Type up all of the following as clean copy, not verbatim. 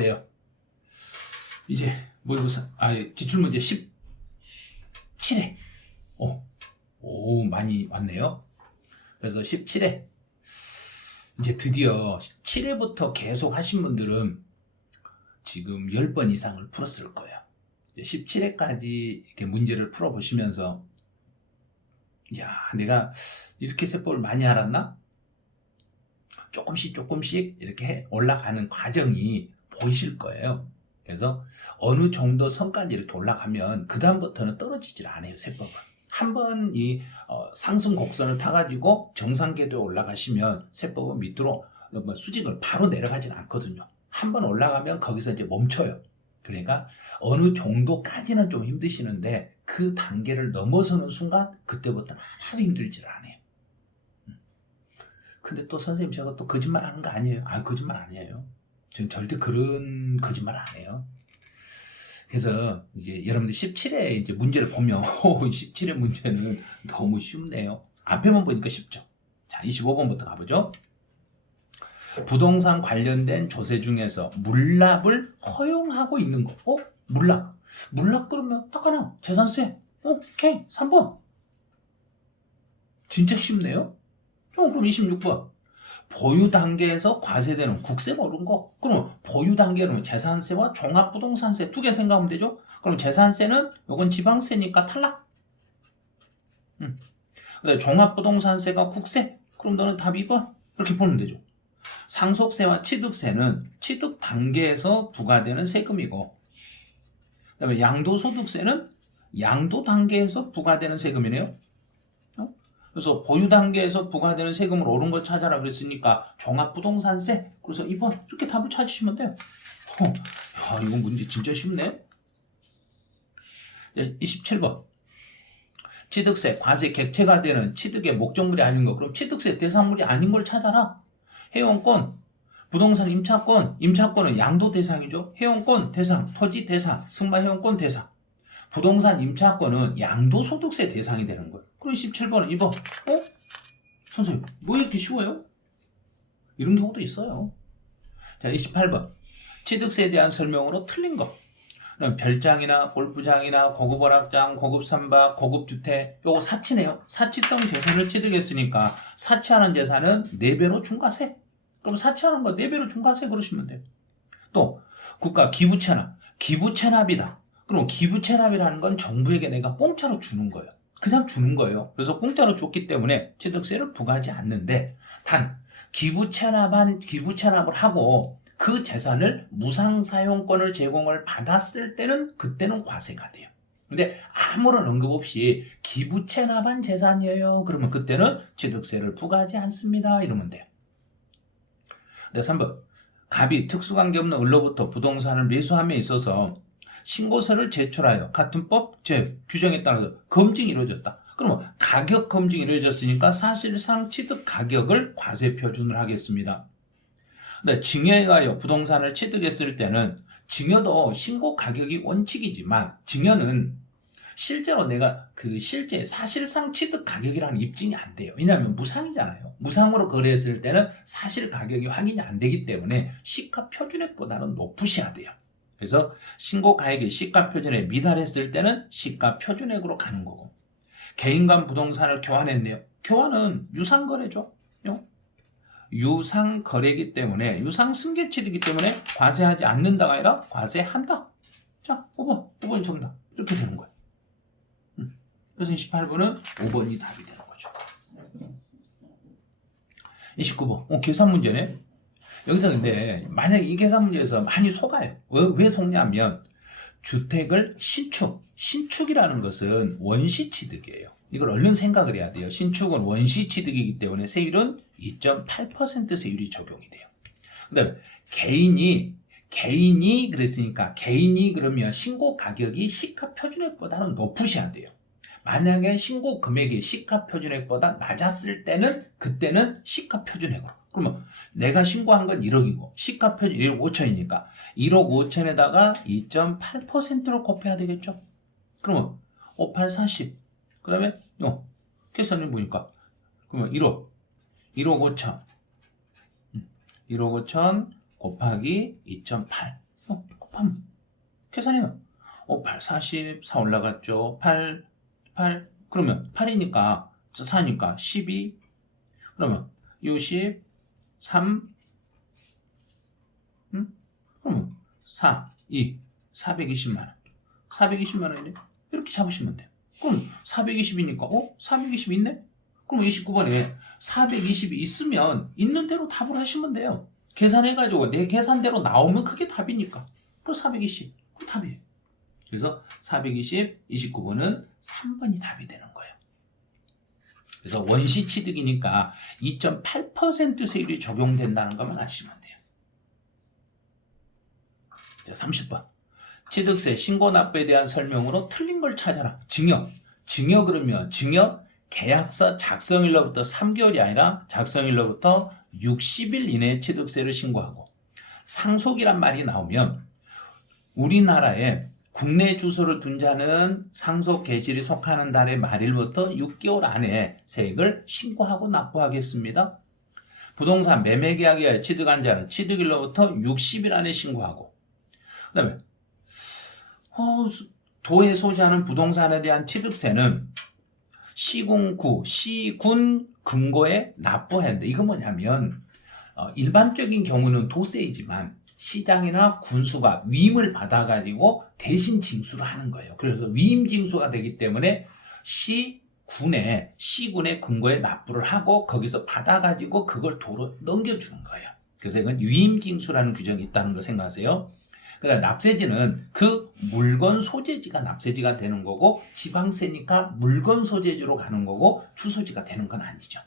보세요. 이제 모의고사 기출문제 17회. 오 많이 왔네요. 그래서 17회 이제 드디어 7회부터 계속 하신 분들은 지금 10번 이상을 풀었을 거예요. 17회까지 이렇게 문제를 풀어보시면서 야, 내가 이렇게 세법을 많이 알았나? 조금씩 이렇게 올라가는 과정이 보이실 거예요. 그래서 어느 정도 선까지 이렇게 올라가면 그 다음부터는 떨어지질 않아요. 세법은. 한번 이 상승 곡선을 타가지고 정상 궤도에 올라가시면 세법은 밑으로 수직을 바로 내려가진 않거든요. 한번 올라가면 거기서 이제 멈춰요. 그러니까 어느 정도까지는 좀 힘드시는데 그 단계를 넘어서는 순간 그때부터는 하나도 힘들질 않아요. 근데 또 선생님 제가 또 거짓말 하는 거 아니에요? 거짓말 아니에요. 저는 절대 그런 거짓말 안 해요. 그래서 이제 여러분들 17회 이제 문제를 보면 17회 문제는 너무 쉽네요. 앞에만 보니까 쉽죠. 자, 25번부터 가보죠. 부동산 관련된 조세 중에서 물납을 허용하고 있는 거. 물납. 물납 그러면 딱 하나. 재산세. 오케이. 3번. 진짜 쉽네요. 그럼 26번. 보유 단계에서 과세되는 국세 모르는 거. 그럼 보유 단계는 재산세와 종합부동산세 두 개 생각하면 되죠. 그럼 재산세는 요건 지방세니까 탈락. 근데 종합부동산세가 국세. 그럼 너는 답 2번. 이렇게 보면 되죠. 상속세와 취득세는 취득 단계에서 부과되는 세금이고, 그다음에 양도소득세는 양도 단계에서 부과되는 세금이네요. 그래서 보유 단계에서 부과되는 세금을 옳은 거 찾아라 그랬으니까 종합부동산세. 그래서 2번 이렇게 답을 찾으시면 돼요. 야, 이건 문제 진짜 쉽네. 27번. 취득세, 과세 객체가 되는 취득의 목적물이 아닌 거. 그럼 취득세 대상물이 아닌 걸 찾아라. 회원권, 부동산 임차권, 임차권은 양도 대상이죠. 회원권 대상, 토지 대상, 승마회원권 대상. 부동산 임차권은 양도소득세 대상이 되는 거예요. 그럼 17번은 2번. 선생님, 뭐 이렇게 쉬워요? 이런 경우도 있어요. 자, 28번. 취득세에 대한 설명으로 틀린 거. 그럼 별장이나 골프장이나 고급 오락장, 고급 선박, 고급 주택, 요거 사치네요. 사치성 재산을 취득했으니까 사치하는 재산은 4배로 중과세. 그럼 사치하는 거 4배로 중과세 그러시면 돼요. 또 국가 기부채납. 기부채납이다. 그럼 기부채납이라는 건 정부에게 내가 공짜로 주는 거예요. 그냥 주는 거예요. 그래서 공짜로 줬기 때문에 취득세를 부과하지 않는데, 단 기부채납을 하고 그 재산을 무상사용권을 제공을 받았을 때는 그때는 과세가 돼요. 근데 아무런 언급 없이 기부채납한 재산이에요. 그러면 그때는 취득세를 부과하지 않습니다. 이러면 돼요. 네, 3번. 갑이 특수관계없는 을로부터 부동산을 매수함에 있어서 신고서를 제출하여 같은 법 규정에 따라서 검증이 이루어졌다. 그러면 가격 검증이 이루어졌으니까 사실상 취득 가격을 과세 표준을 하겠습니다. 네, 증여에 가하여 부동산을 취득했을 때는 증여도 신고 가격이 원칙이지만 증여는 실제로 내가 실제 사실상 취득 가격이라는 입증이 안 돼요. 왜냐하면 무상이잖아요. 무상으로 거래했을 때는 사실 가격이 확인이 안 되기 때문에 시가 표준액보다는 높으셔야 돼요. 그래서 신고 가액이 시가 표준에 미달했을 때는 시가 표준액으로 가는 거고, 개인 간 부동산을 교환했네요. 교환은 유상거래죠. 유상거래이기 때문에 유상 승계취득이기 때문에 과세하지 않는다가 아니라 과세한다. 자, 5번 정답. 이렇게 되는 거예요. 그래서 28번은 5번이 답이 되는 거죠. 29번. 계산 문제네. 여기서 근데 만약에 이 계산 문제에서 많이 속아요. 왜 속냐면 주택을 신축이라는 것은 원시취득이에요. 이걸 얼른 생각을 해야 돼요. 신축은 원시취득이기 때문에 세율은 2.8% 세율이 적용이 돼요. 그다음에 개인이 그랬으니까 개인이 그러면 신고 가격이 시가 표준액보다는 높으셔야 돼요. 만약에 신고 금액이 시가 표준액보다 낮았을 때는 그때는 시가 표준액으로. 그러면 내가 신고한 건 1억이고 시가 표준 1억 5천이니까 1억 5천에다가 2.8%로 곱해야 되겠죠. 그러면 5, 8, 40. 그 다음에 계산해 보니까 그러면 1억 5천 1억 5천 곱하기 2.8 계산해요. 8, 40, 4 올라갔죠. 8, 그러면 8이니까, 4니까 12, 그러면 60, 3, 그러면 4, 2, 420만원. 420만원이네. 이렇게 잡으시면 돼요. 그럼 420이니까, 420 있네? 그럼 29번에 420이 있으면 있는 대로 답을 하시면 돼요. 계산해가지고 내 계산대로 나오면 그게 답이니까. 그래서 420. 그 답이에요. 그래서 420, 29번은 3번이 답이 되는 거예요. 그래서 원시 취득이니까 2.8% 세율이 적용된다는 것만 아시면 돼요. 자, 30번. 취득세 신고 납부에 대한 설명으로 틀린 걸 찾아라. 증여 그러면 증여 계약서 작성일로부터 3개월이 아니라 작성일로부터 60일 이내에 취득세를 신고하고, 상속이란 말이 나오면 우리나라에 국내 주소를 둔 자는 상속 개시일이 속하는 달의 말일부터 6개월 안에 세액을 신고하고 납부하겠습니다. 부동산 매매 계약에 취득한 자는 취득일로부터 60일 안에 신고하고, 그 다음에 도에 소지하는 부동산에 대한 취득세는 시군 금고에 납부해야 돼. 이건 뭐냐면 일반적인 경우는 도세이지만 시장이나 군수가 위임을 받아가지고 대신 징수를 하는 거예요. 그래서 위임 징수가 되기 때문에 시군의 금고에 납부를 하고 거기서 받아가지고 그걸 도로 넘겨주는 거예요. 그래서 이건 위임 징수라는 규정이 있다는 걸 생각하세요. 그다음 납세지는 그 물건 소재지가 납세지가 되는 거고, 지방세니까 물건 소재지로 가는 거고 주소지가 되는 건 아니죠.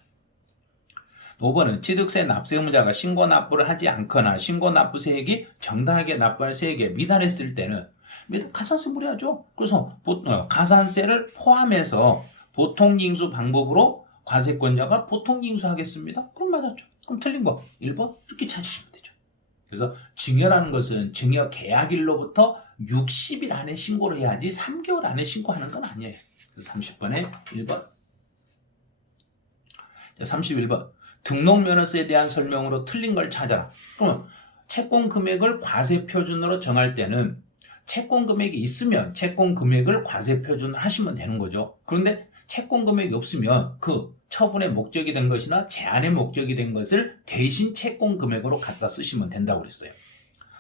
5번은 취득세 납세 의무자가 신고 납부를 하지 않거나 신고 납부 세액이 정당하게 납부할 세액에 미달했을 때는 가산세 무리하죠. 그래서 가산세를 포함해서 보통징수 방법으로 과세권자가 보통징수하겠습니다. 그럼 맞았죠. 그럼 틀린 거 1번 이렇게 찾으시면 되죠. 그래서 증여라는 것은 증여 계약일로부터 60일 안에 신고를 해야지 3개월 안에 신고하는 건 아니에요. 그래서 30번에 1번. 자, 31번. 등록면허세에 대한 설명으로 틀린 걸 찾아라. 그러면 채권 금액을 과세 표준으로 정할 때는 채권 금액이 있으면 채권 금액을 과세 표준을 하시면 되는 거죠. 그런데 채권 금액이 없으면 그 처분의 목적이 된 것이나 제한의 목적이 된 것을 대신 채권 금액으로 갖다 쓰시면 된다고 그랬어요.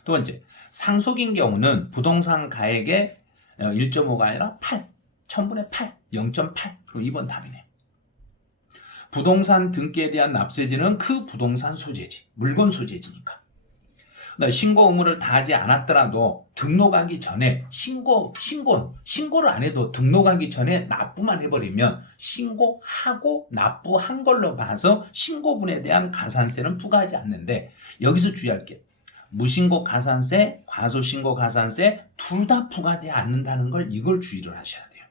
두 번째, 상속인 경우는 부동산 가액의 1.5가 아니라 8, 1000분의 8, 0.8. 그럼 2번 답이네. 부동산 등기에 대한 납세지는 그 부동산 소재지, 물건 소재지니까. 신고 의무를 다하지 않았더라도 등록하기 전에 신고를 안 해도 등록하기 전에 납부만 해버리면 신고하고 납부한 걸로 봐서 신고분에 대한 가산세는 부과하지 않는데, 여기서 주의할 게 무신고 가산세, 과소신고 가산세 둘 다 부과되지 않는다는 걸, 이걸 주의를 하셔야 돼요.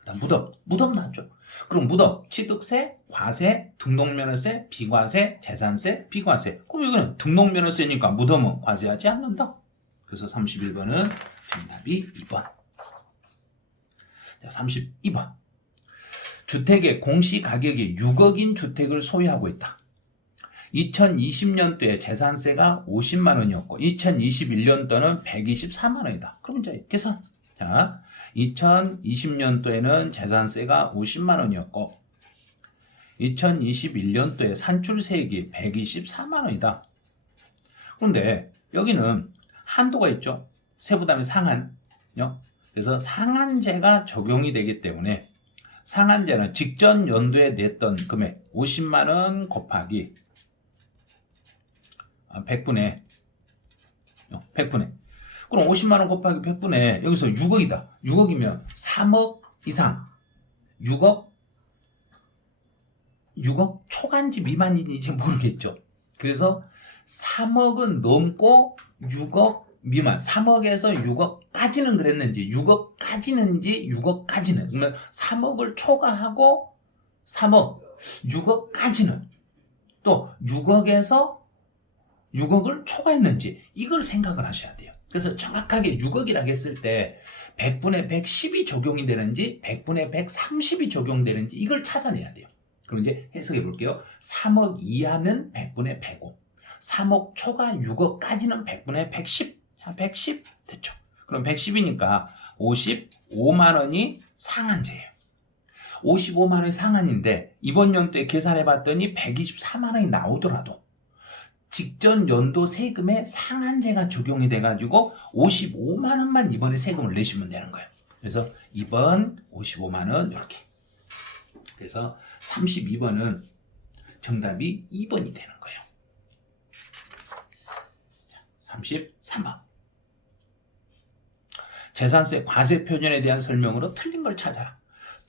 일단 무덤 나왔죠. 그럼 무덤, 취득세, 과세, 등록면허세, 비과세, 재산세, 비과세. 그럼 여기는 등록면허세니까 무덤은 과세하지 않는다. 그래서 31번은 정답이 2번. 자, 32번. 주택의 공시가격이 6억인 주택을 소유하고 있다. 2020년도에 재산세가 50만 원이었고 2021년도는 124만 원이다. 그럼 이제 계산. 자, 2020년도에는 재산세가 50만 원이었고 2021년도에 산출세액이 124만 원이다. 그런데 여기는 한도가 있죠. 세부담이 상한. 그래서 상한제가 적용이 되기 때문에 상한제는 직전 연도에 냈던 금액 50만 원 곱하기 100분의 그럼 50만 원 곱하기 100분의 여기서 6억이다. 6억이면 3억 이상 6억 초간지 미만인지 이제 모르겠죠. 그래서 3억은 넘고 6억 미만, 3억에서 6억까지는 그랬는지 6억까지는 그러면 3억을 초과하고 3억 6억까지는 또 6억에서 6억을 초과했는지 이걸 생각을 하셔야 돼요. 그래서 정확하게 6억이라고 했을 때 100분의 110이 적용이 되는지 100분의 130이 적용되는지 이걸 찾아내야 돼요. 그럼 이제 해석해 볼게요. 3억 이하는 100분의 105, 3억 초과 6억까지는 100분의 110. 자, 110 됐죠. 그럼 110이니까 55만 원이 상한제예요. 55만 원이 상한인데 이번 연도에 계산해 봤더니 124만 원이 나오더라도 직전 연도 세금에 상한제가 적용이 돼가지고 55만 원만 이번에 세금을 내시면 되는 거예요. 그래서 이번 55만 원 이렇게. 그래서 32번은 정답이 2번이 되는 거예요. 33번. 재산세 과세 표준에 대한 설명으로 틀린 걸 찾아라.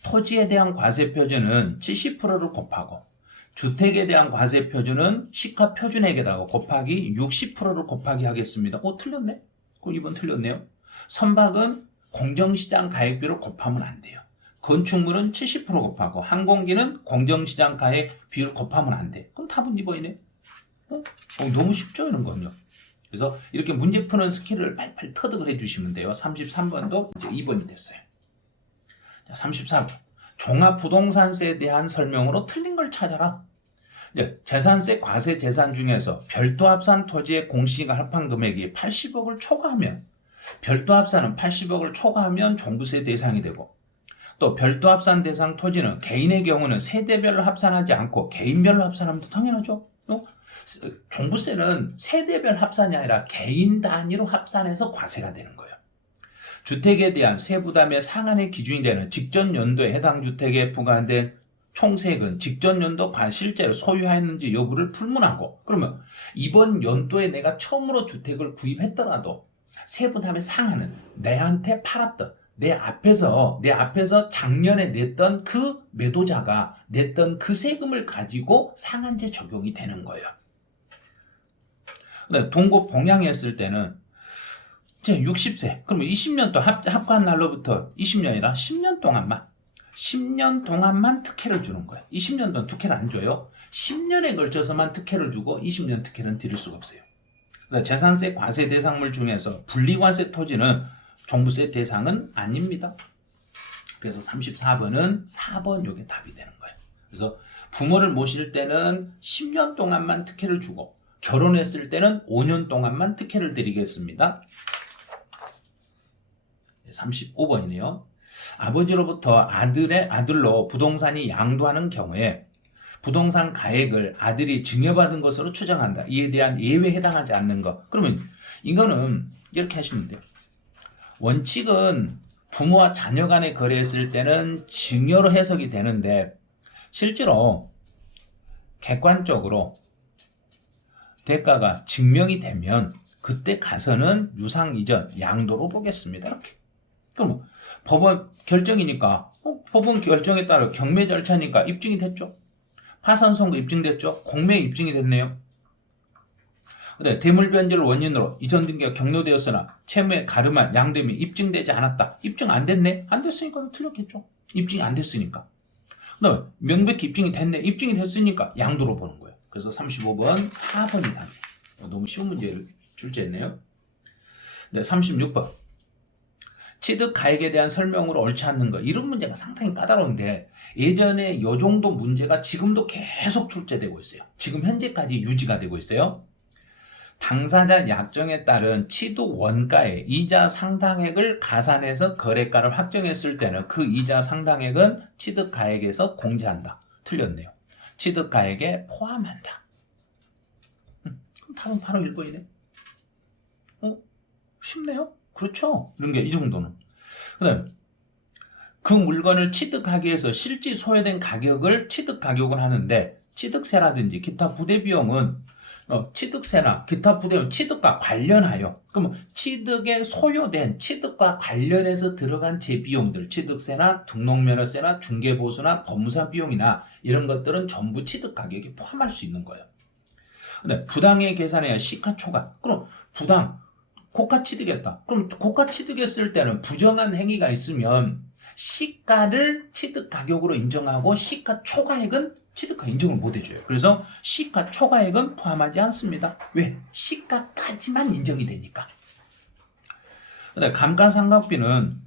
토지에 대한 과세 표준은 70%를 곱하고 주택에 대한 과세 표준은 시가 표준액에다가 곱하기 60%를 곱하기 하겠습니다. 틀렸네? 그럼 이번 틀렸네요. 선박은 공정시장 가액비를 곱하면 안 돼요. 건축물은 70% 곱하고 항공기는 공정시장 가액 비율 곱하면 안 돼. 그럼 답은 2번이네. 너무 쉽죠, 이런 건요. 그래서 이렇게 문제 푸는 스킬을 빨리빨리 터득을 해주시면 돼요. 33번도 이제 2번이 됐어요. 자, 34번. 종합부동산세에 대한 설명으로 틀린 걸 찾아라. 재산세 과세 재산 중에서 별도 합산 토지의 공시가합한 금액이 80억을 초과하면 별도 합산은 80억을 초과하면 종부세 대상이 되고 또 별도 합산 대상 토지는 개인의 경우는 세대별로 합산하지 않고 개인별로 합산하면 당연하죠. 종부세는 세대별 합산이 아니라 개인 단위로 합산해서 과세가 되는 거예요. 주택에 대한 세부담의 상한의 기준이 되는 직전 연도에 해당 주택에 부과된 총세액은 직전 연도 실제로 소유했는지 여부를 불문하고 그러면 이번 연도에 내가 처음으로 주택을 구입했더라도 세부담의 상한은 내한테 팔았던 내 앞에서 작년에 냈던 그 매도자가 냈던 그 세금을 가지고 상한제 적용이 되는 거예요. 동급 봉양했을 때는 이제 60세 그러면 20년 동안 합과한 날로부터 20년이라 10년 동안만 특혜를 주는 거예요. 20년 동안 특혜를 안 줘요. 10년에 걸쳐서만 특혜를 주고 20년 특혜는 드릴 수가 없어요. 재산세 과세 대상물 중에서 분리과세 토지는 종부세 대상은 아닙니다. 그래서 34번은 4번 요게 답이 되는 거예요. 그래서 부모를 모실 때는 10년 동안만 특혜를 주고 결혼했을 때는 5년 동안만 특혜를 드리겠습니다. 35번이네요. 아버지로부터 아들로 부동산이 양도하는 경우에 부동산 가액을 아들이 증여받은 것으로 추정한다. 이에 대한 예외에 해당하지 않는 것. 그러면 이거는 이렇게 하시면 돼요. 원칙은 부모와 자녀 간에 거래했을 때는 증여로 해석이 되는데 실제로 객관적으로 대가가 증명이 되면 그때 가서는 유상 이전 양도로 보겠습니다. 이렇게. 그럼 법원 결정이니까 법원 결정에 따라 경매 절차니까 입증이 됐죠. 파산 선고 입증됐죠. 공매 입증이 됐네요. 근데 대물 변제를 원인으로 이전 등기가 경로되었으나 채무에 가름한 양도임이 입증되지 않았다. 입증 안 됐네. 안 됐으니까 틀렸겠죠. 입증이 안 됐으니까. 그다음에 명백히 입증이 됐네. 입증이 됐으니까 양도로 보는 거예요. 그래서 35번 4번이 답이에요. 너무 쉬운 문제를 출제했네요. 네, 36번. 취득 가액에 대한 설명으로 옳지 않는 것. 이런 문제가 상당히 까다로운데 예전에 이 정도 문제가 지금도 계속 출제되고 있어요. 지금 현재까지 유지가 되고 있어요. 당사자 약정에 따른 취득 원가의 이자 상당액을 가산해서 거래가를 확정했을 때는 그 이자 상당액은 취득 가액에서 공제한다. 틀렸네요. 취득 가액에 포함한다. 그럼 답은 바로 1번이네. 쉽네요. 그렇죠. 이런 게 이 정도는. 그다음 그 물건을 취득하기 위해서 실제 소요된 가격을 취득 가격을 하는데 취득세라든지 기타 부대 비용은 취득세나 기타 부대비용 취득과 관련하여 그러면 취득에 소요된 취득과 관련해서 들어간 재비용들 취득세나 등록면허세나 중개보수나 법무사 비용이나 이런 것들은 전부 취득 가격에 포함할 수 있는 거예요. 근데 부당에 계산해야 시가초과 그럼 부당 고가 취득했다. 그럼 고가 취득했을 때는 부정한 행위가 있으면 시가를 취득 가격으로 인정하고 시가 초과액은 취득가 인정을 못 해줘요. 그래서 시가 초과액은 포함하지 않습니다. 왜? 시가까지만 인정이 되니까. 감가상각비는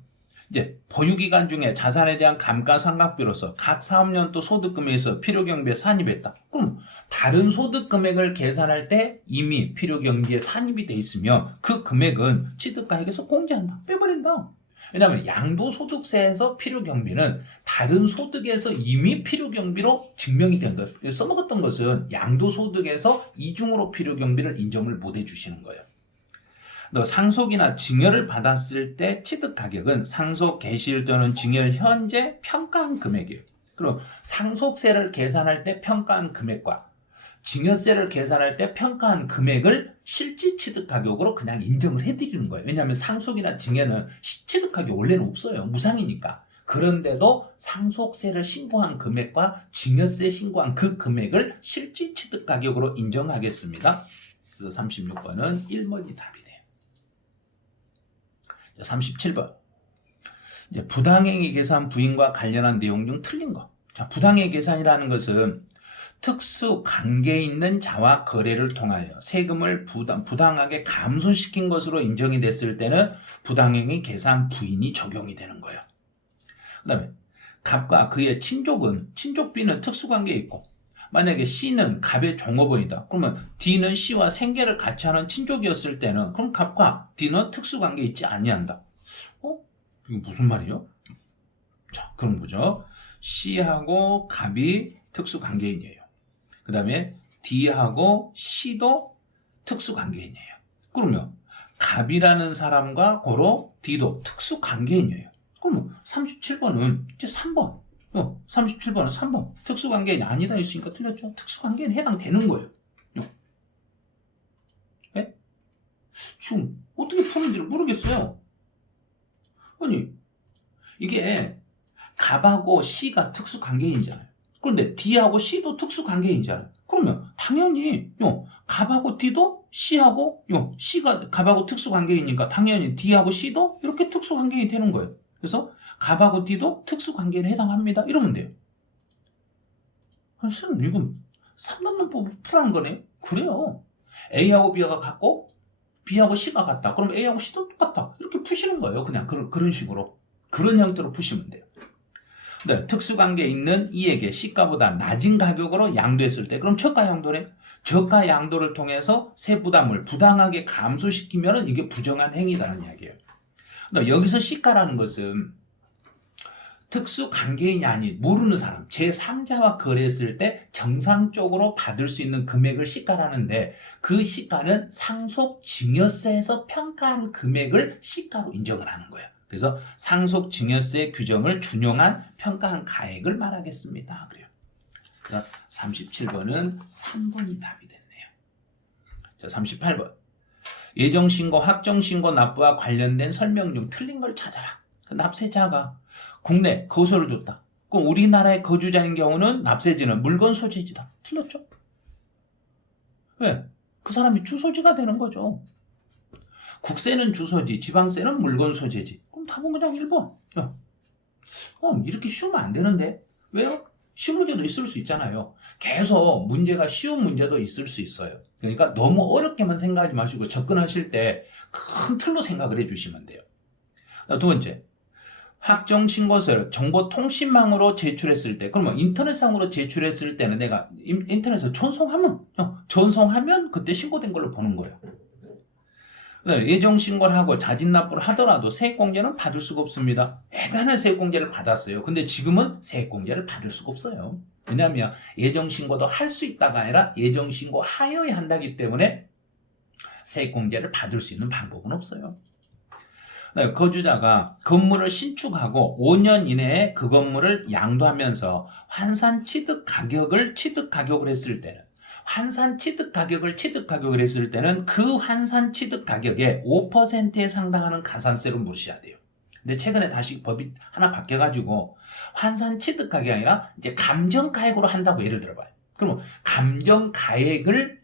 이제 보유기간 중에 자산에 대한 감가상각비로서 각 사업년도 소득금에서 필요경비에 산입했다. 그럼 다른 소득 금액을 계산할 때 이미 필요경비에 산입이 돼 있으면 그 금액은 취득가액에서 공제한다. 빼버린다. 왜냐하면 양도소득세에서 필요경비는 다른 소득에서 이미 필요경비로 증명이 된 것. 써먹었던 것은 양도소득에서 이중으로 필요경비를 인정을 못 해주시는 거예요. 너 상속이나 증여를 받았을 때 취득가격은 상속 개시일 또는 증여일 현재 평가한 금액이에요. 그럼 상속세를 계산할 때 평가한 금액과 증여세를 계산할 때 평가한 금액을 실질 취득가격으로 그냥 인정을 해드리는 거예요. 왜냐하면 상속이나 증여는 취득가격이 원래는 없어요. 무상이니까. 그런데도 상속세를 신고한 금액과 증여세 신고한 그 금액을 실질 취득가격으로 인정하겠습니다. 그래서 36번은 1번이 답이 돼요. 37번. 이제 부당행위 계산 부인과 관련한 내용 중 틀린 거. 자, 부당행위 계산이라는 것은 특수 관계 있는 자와 거래를 통하여 세금을 부당하게 감소시킨 것으로 인정이 됐을 때는 부당행위 계산 부인이 적용이 되는 거예요. 그 다음에 갑과 그의 친족은 친족비는 특수관계에 있고 만약에 C는 갑의 종업원이다. 그러면 D는 C와 생계를 같이 하는 친족이었을 때는 그럼 갑과 D는 특수관계에 있지 아니한다. 이게 무슨 말이에요? 자, 그럼 보죠. C하고 갑이 특수관계인이에요. 그 다음에 D하고 C도 특수관계인이에요. 그러면 갑이라는 사람과 고로 D도 특수관계인이에요. 그러면 37번은 이제 3번. 37번은 3번. 특수관계인이 아니다 했으니까 틀렸죠. 특수관계인 해당되는 거예요. 네? 지금 어떻게 푸는지를 모르겠어요. 아니, 이게 갑하고 C가 특수관계인이잖아요. 그런데 D하고 C도 특수관계인이잖아요. 그러면 당연히 갑하고 D도 C하고 C가 갑하고 특수관계이니까 당연히 D하고 C도 이렇게 특수관계인이 되는 거예요. 그래서 갑하고 D도 특수관계인에 해당합니다. 이러면 돼요. 선생님 이건 3단원법 풀라는 거네. 그래요. A하고 B가 같고 B하고 C가 같다. 그럼 A하고 C도 똑같다. 이렇게 푸시는 거예요. 그냥 그런 식으로. 그런 형태로 푸시면 돼요. 네, 특수관계에 있는 E에게 C가보다 낮은 가격으로 양도했을 때 그럼 저가 양도네. 저가 양도를 통해서 세부담을 부당하게 감소시키면 이게 부정한 행위다는 이야기예요. 여기서 C가라는 것은 특수관계인이 아닌 모르는 사람, 제3자와 거래했을 때 정상적으로 받을 수 있는 금액을 시가라는데 그 시가는 상속증여세에서 평가한 금액을 시가로 인정을 하는 거예요. 그래서 상속증여세 규정을 준용한 평가한 가액을 말하겠습니다. 그래요. 37번은 3번이 답이 됐네요. 자, 38번. 예정신고, 확정신고 납부와 관련된 설명 중 틀린 걸 찾아라. 납세자가 국내 거소를 줬다. 그럼 우리나라의 거주자인 경우는 납세지는 물건 소재지다. 틀렸죠? 왜? 그 사람이 주소지가 되는 거죠. 국세는 주소지, 지방세는 물건 소재지. 그럼 답은 그냥 1번. 이렇게 쉬우면 안 되는데. 왜요? 쉬운 문제도 있을 수 있잖아요. 계속 문제가 쉬운 문제도 있을 수 있어요. 그러니까 너무 어렵게만 생각하지 마시고 접근하실 때 큰 틀로 생각을 해주시면 돼요. 두 번째. 확정신고서를 정보통신망으로 제출했을 때, 그러면 인터넷상으로 제출했을 때는 내가 인터넷에서 전송하면 그때 신고된 걸로 보는 거예요. 예정신고를 하고 자진납부를 하더라도 세액공제는 받을 수가 없습니다. 예전에 세액공제를 받았어요. 근데 지금은 세액공제를 받을 수가 없어요. 왜냐하면 예정신고도 할 수 있다가 아니라 예정신고 하여야 한다기 때문에 세액공제를 받을 수 있는 방법은 없어요. 거주자가 건물을 신축하고 5년 이내에 그 건물을 양도하면서 환산 취득 가격을 했을 때는 그 환산 취득 가격의 5%에 상당하는 가산세를 물으셔야 돼요. 근데 최근에 다시 법이 하나 바뀌어가지고 환산 취득 가격이 아니라 이제 감정가액으로 한다고 예를 들어봐요. 그러면 감정가액을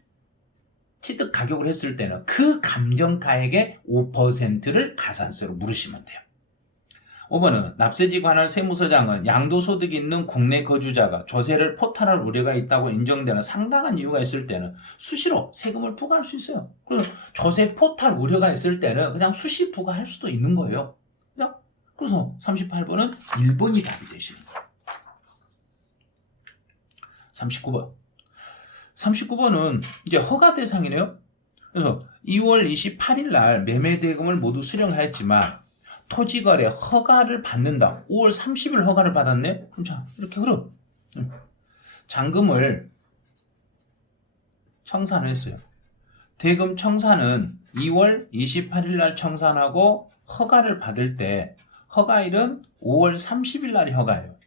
취득 가격을 했을 때는 그 감정가액의 5%를 가산세로 물으시면 돼요. 5번은 납세지 관할 세무서장은 양도소득이 있는 국내 거주자가 조세를 포탈할 우려가 있다고 인정되는 상당한 이유가 있을 때는 수시로 세금을 부과할 수 있어요. 그래서 조세 포탈 우려가 있을 때는 그냥 수시 부과할 수도 있는 거예요. 그래서 38번은 1번이 답이 되시는 거예요. 39번. 39번은 이제 허가 대상이네요. 그래서 2월 28일 날 매매 대금을 모두 수령하였지만 토지거래 허가를 받는다. 5월 30일 허가를 받았네. 그럼 자, 이렇게 흐름. 잔금을 청산했어요. 대금 청산은 2월 28일 날 청산하고 허가를 받을 때 허가일은 5월 30일 날이 허가예요.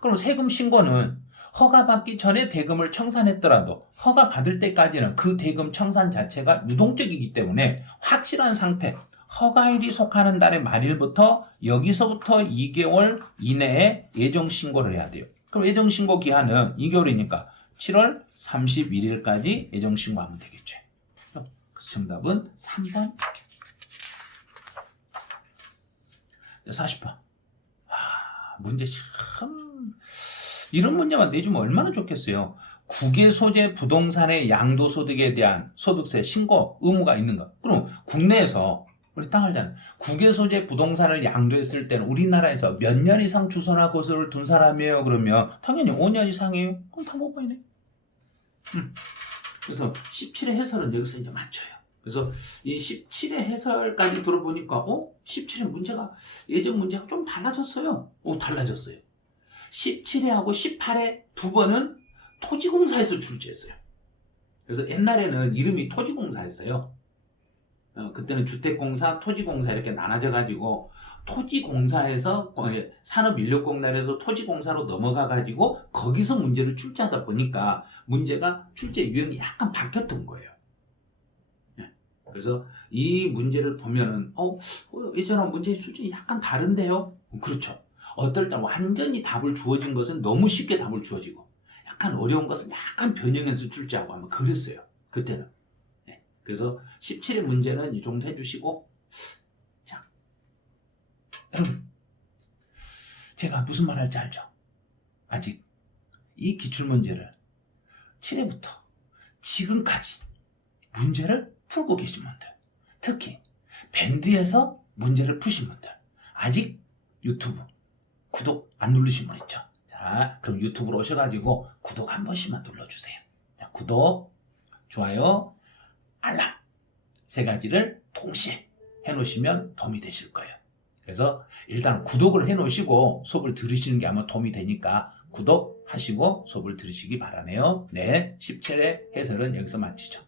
그럼 세금 신고는 허가 받기 전에 대금을 청산했더라도 허가 받을 때까지는 그 대금 청산 자체가 유동적이기 때문에 확실한 상태, 허가일이 속하는 달의 말일부터 여기서부터 2개월 이내에 예정신고를 해야 돼요. 그럼 예정신고 기한은 2개월이니까 7월 31일까지 예정신고하면 되겠죠. 그래서 정답은 3번. 40번. 문제 참 이런 문제만 내주면 얼마나 좋겠어요. 국외 소재 부동산의 양도소득에 대한 소득세 신고 의무가 있는가? 그럼 국내에서 우리 땅 알잖아요. 국외 소재 부동산을 양도했을 때는 우리나라에서 몇 년 이상 주소나 거주를 둔 사람이에요. 그러면 당연히 5년 이상이에요. 그럼 다 못 봐야네. 그래서 17의 해설은 여기서 이제 맞춰요. 그래서 이 17의 해설까지 들어보니까 17의 문제가 예전 문제가 좀 달라졌어요. 달라졌어요. 17회하고 18회 두 번은 토지공사에서 출제했어요. 그래서 옛날에는 이름이 토지공사였어요. 그때는 주택공사, 토지공사 이렇게 나눠져 가지고 토지공사에서 산업인력공단에서 토지공사로 넘어가 가지고 거기서 문제를 출제하다 보니까 문제가 출제 유형이 약간 바뀌었던 거예요. 그래서 이 문제를 보면은 예전하고 문제 출제 약간 다른데요? 그렇죠. 어떨 때 완전히 답을 주어진 것은 너무 쉽게 답을 주어지고 약간 어려운 것은 약간 변형해서 출제하고 하면 그랬어요. 그때는. 그래서 17의 문제는 이 정도 해주시고 자, 여러분 제가 무슨 말 할지 알죠? 아직 이 기출문제를 7회부터 지금까지 문제를 풀고 계신 분들, 특히 밴드에서 문제를 푸신 분들, 아직 유튜브 구독 안 누르신 분 있죠? 자, 그럼 유튜브로 오셔가지고 구독 한 번씩만 눌러주세요. 자, 구독, 좋아요, 알람 세 가지를 동시에 해놓으시면 도움이 되실 거예요. 그래서 일단 구독을 해놓으시고 수업을 들으시는 게 아마 도움이 되니까 구독하시고 수업을 들으시기 바라네요. 네, 17회 해설은 여기서 마치죠.